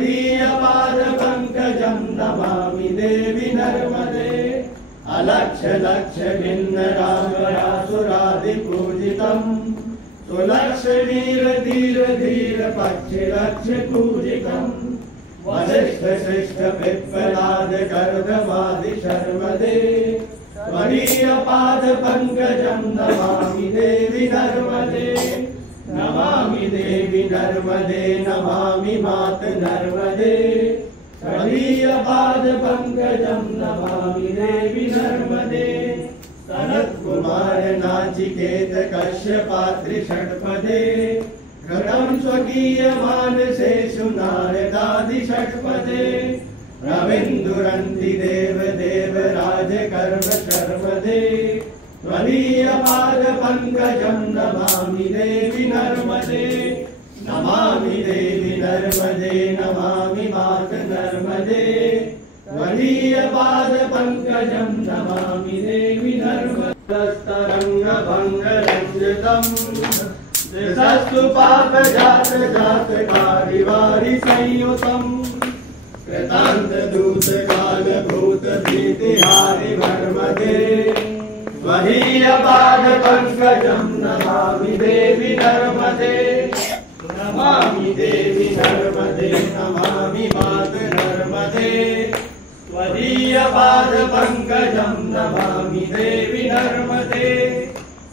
त्वदीयपादपङ्कजं नमामि देवि नर्मदे। अलक्ष्य लक्ष्य भिन्न रामरासुरादिपूजितम् सुलक्ष्य वीर धीर धीर पक्षि लक्ष्य पूजितम् वसिष्ठ शिष्ट पिप्पलाद कर्दमादि शर्मदे। त्वदीयपादपङ्कजं नमामि देवि नर्मदे। नमामि देवि नर्मदे नमामि मात नर्मदे। त्वदीयपादपङ्कजं नमामि देवि नर्मदे। सनत् कुमार नाचिकेत कश्यपात्रि षट्पदे घृतं स्वकीय मानसेषु नारदादि षट्पदे। रविन्दुरन्ति देव देव राजकर्म शर्मदे। त्वदीयपादपङ्कजं नमामि देवि नर्मदे। नमामि देवि नर्मदे नमामि मात नर्मदे। त्वदीयपादपङ्कजं नमामि देवि नर्मदे। तरङ्गभङ्गरञ्जितम् दिशस्तु पापजात जातकारि वारि संयुतम् कृतान्तदूतकालभूतभीतिहारि नर्मदे। त्वदीयपादपङ्कजं नमामि देवि नर्मदे। नमामि देवि नर्मदे नमामि मात नर्मदे। त्वदीयपादपङ्कजं नमामि देवि नर्मदे।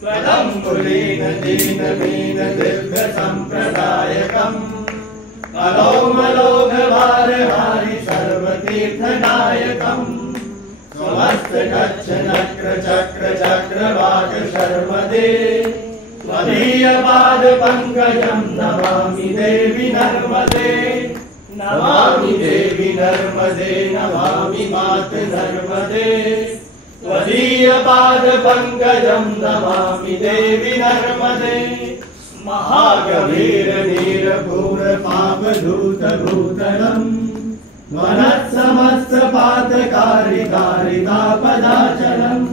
त्वदम्बुलेन दीनमीन दिव्यसम्प्रदायकम् अलोमलोघवारहारि सर्वतीर्थनायकम् स्वमस्तकच्छ नक्र चक्र चक्रवाक शर्मदे। त्वदीयपादपङ्कजं नमामि देवि नर्मदे। नमामि देवि नर्मदे नमामि मात नर्मदे। त्वदीयपादपङ्कजं नमामि देवि नर्मदे। महागभीर नीरपूर पापधूत भूतलम् वनत्समस्तपातकारितारितापदाचलम्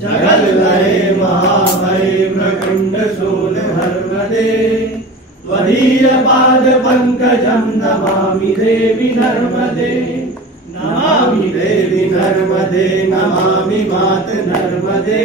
जगल्लये महामये प्रकुण्ड शूल हर्मदे। त्वदीयपादपङ्कजं नमामि देवि नर्मदे। नमामि देवि नर्मदे नमामि मात नर्मदे।